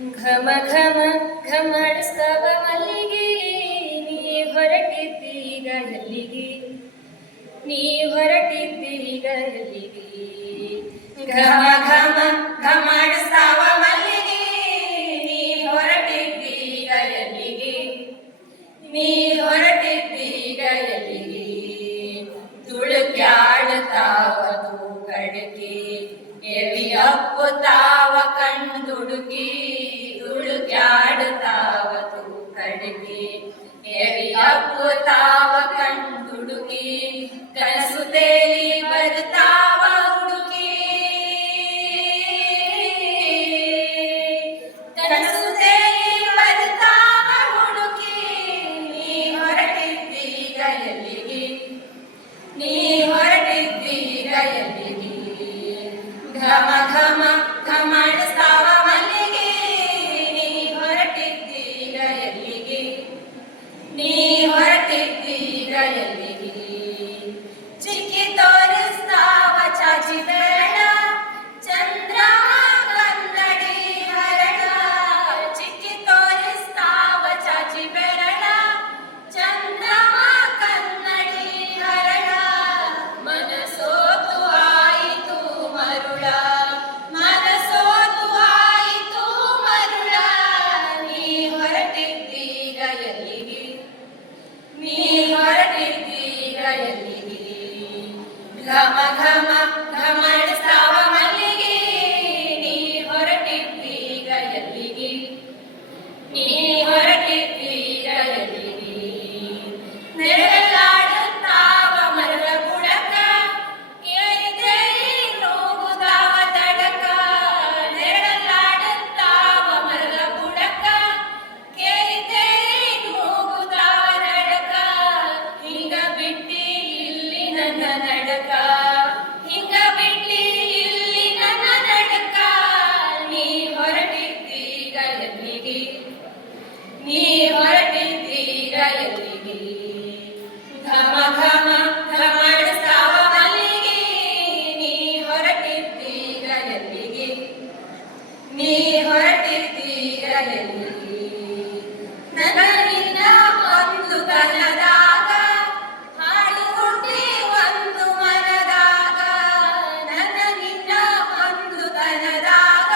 ಘಮ ಘಮ ಘಮಡಿಸ್ತಾವ ಮಲ್ಲಿಗೆ, ನೀ ಹೊರಟಿದ್ದೀಗ ಎಲ್ಲಿಗೆ, ನೀ ಹೊರಟಿದ್ದೀಗ ಎಲ್ಲಿಗೆ. ಘಮ ಘಮ ಘಮಡಿಸ್ತಾವ ಮಲ್ಲಿಗೆ, ನೀ ಹೊರಟಿದ್ದೀಗ ಎಲ್ಲಿಗೆ, ನೀ ಹೊರಟಿದ್ದೀಗ ಎಲ್ಲಿಗೆ. ತುಳುಕ್ಯಾಡುತ್ತಾವ ತೂಕಡಿಕೆ, ಎವಿ ಅಪ್ಪುತ್ತಾವ ಕಣ್ದುಡುಕಿ. ತುಳುಕ್ಯಾಡುತ್ತಾವ ತೂಕಡಿಕೆ, ಎವಿ ಅಪ್ಪುತ್ತಾವ ಕಣ್ದುಡುಕಿ. ಕನಸು ತೇಲಿ ಬರ್ತಾವ ಹುಡುಕಿ, ಕನಸು ತೇಲಿ ಬರ್ತಾವ ಹುಡುಕಿ. ನೀ ಹೊರಟಿದ್ದೀಗ ಎಲ್ಲಿಗೆ, ನೀ ಹೊರಟಿದ್ದೀಗ ಎಲ್ಲಿಗೆ. ಘಮ ಘಮ ಘಮಡಿಸ್ತಾವ ಮಲ್ಲಿಗೆ, ನೀ ಹೊರಟಿದ್ದೀಗ ಎಲ್ಲಿಗೆ, ನೀ ಹೊರಟಿದ್ದೀಗ ಎಲ್ಲಿಗೆ. ಚಿಕ್ಕಿ ತೋರಿಸ್ತಾವ ಚಾಚಿ ಬೆರಳ, ಚಂದ್ರಮ ಕನ್ನಡಿ ಹರಳ. ಚಿಕ್ಕಿ ತೋರಿಸ್ತಾವ ಚಾಚಿ ಬೆರಳ, ಚಂದ್ರಮ ಕನ್ನಡಿ ಹರಳ. ಮನಸೋತು ಆಯಿತು ಮರುಳ, ಮನಸೋತು ಆಯಿತು ಮರುಳ. ನೀ ಹೊರಟಿದ್ದೀಗ ಎಲ್ಲಿಗೆ, ನೀ ಹೊರಟಿದ್ದೀಗ ಎಲ್ಲಿಗೆ. ಘಮ ಘಮ ಘಮಡಿಸ್ತಾವ ಮಲ್ಲಿಗೆ, ನೀ ಹೊರಟಿದ್ದೀಗ ಎಲ್ಲಿಗೆ, ನೀ ಹೊರಟಿದ್ದೀಗ ಎಲ್ಲಿಗೆ. ನೆರಳಾಡುತ್ತಾವ ಮರದ ಬುಡಕ, ಕೇಳಿದೆ ನೋವುದಾವ ತಡಕ. ನೆರಳಾಡುತ್ತಾವ ಮರದ ಬುಡಕ, ಕೇಳಿದೆ ನೋವುದಾವ ತಡಕ. ಹಿಂಗ ಬಿಟ್ಟಿ ಇಲ್ಲಿ ನನ್ನ ನಡಕ, ಹಿಂಗ ಬಿಟ್ಟಿ ಇಲ್ಲಿ ನನ್ನ ನಡಕ. ನೀ ಹೊರಟಿದ್ದೀಗ ಎಲ್ಲಿಗೆ, ನೀ ಹೊರಟಿದ್ದೀಗ ಎಲ್ಲಿಗೆ. ಘಮ ಘಮ ಘಮಡಿಸ್ತಾವ ಮಲ್ಲಿಗೆ, ನೀ ಹೊರಟಿದ್ದೀಗ ಎಲ್ಲಿಗೆ, ನೀ ಹೊರಟಿದ್ದೀಗ ಎಲ್ಲಿಗೆ. ನನ್ನ ನಿನ್ನ ಒಂದು ತನದಾಗ, ಹಾಡು ಹುಟ್ಟಿ ಒಂದು ಮನದಾಗ. ನನ್ನ ನಿನ್ನ ಒಂದು ತನದಾಗ,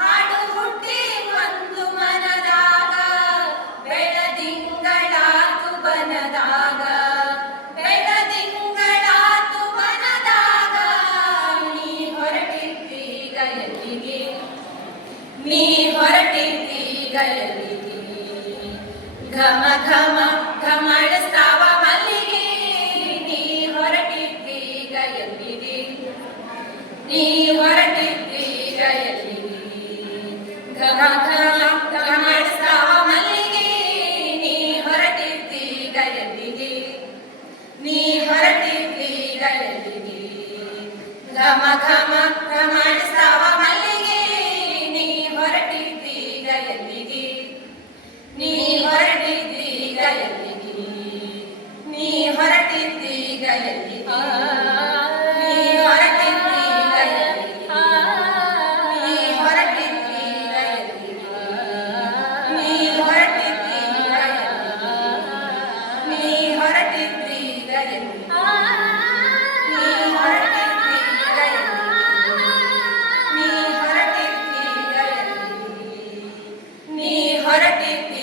ಹಾಡು ಹುಟ್ಟಿ ಒಂದು ಮನದಾಗ. ಬೆಳದಿಂಗಳಾತು ಬನದಾಗ, ಬೆಳದಿಂಗಳಾತು ಬನದಾಗ. ನೀ ಹೊರಟಿದ್ದೀಗ ಎಲ್ಲಿಗೆ, ನೀ ಹೊರಟಿದ್ದೀಗ ಎಲ್ಲಿಗೆ. ಘಮ ಘಮ ಘಮಡಿಸ್ತಾವ ಮಲ್ಲಿಗೆ, ನೀ ಹೊರಟಿದ್ದೀಗ ಎಲ್ಲಿಗೆ, ನೀ ಹೊರಟಿದ್ದೀಗ ಎಲ್ಲಿಗೆ. ಘಮ ಘಮ ಘಮಡಿಸ್ತಾವ ಮಲ್ಲಿಗೆ, ನೀ ಹೊರಟಿದ್ದೀಗ ಎಲ್ಲಿಗೆ, ನೀ ಹೊರಟಿದ್ದೀಗ ಎಲ್ಲಿಗೆ. ಘಮ ಘಮ ಘಮಡಿಸ್ತಾವ ಮಲ್ಲಿಗೆ, ನೀ ಹೊರಟಿದ್ದೀಗ ಎಲ್ಲಿಗೆ, ನೀ ಹೊರಟಿದ್ದೀಗ ಎಲ್ಲಿಗೆ. ನೀ ಹೊರಟಿದ್ದೀಗ ಎಲ್ಲಿಗೆ, ನೀ ಹೊರಟಿದ್ದೀಗ ಎಲ್ಲಿಗೆ. ನೀ ಹೊರಟಿದ್ದೀಗ ಎಲ್ಲಿಗೆ, ನೀ ಹೊರಟಿದ್ದೀಗ ಎಲ್ಲಿಗೆ. ನೀ ಹೊರಟಿದ್ದೀಗ ಎಲ್ಲಿಗೆ, ನೀ ಹೊರಟಿದ್ದೀಗ ಎಲ್ಲಿಗೆ. ನೀ ಹೊರಟಿದ್ದೀಗ ಎಲ್ಲಿಗೆ, ನೀ ಹೊರಟಿದ್ದೀಗ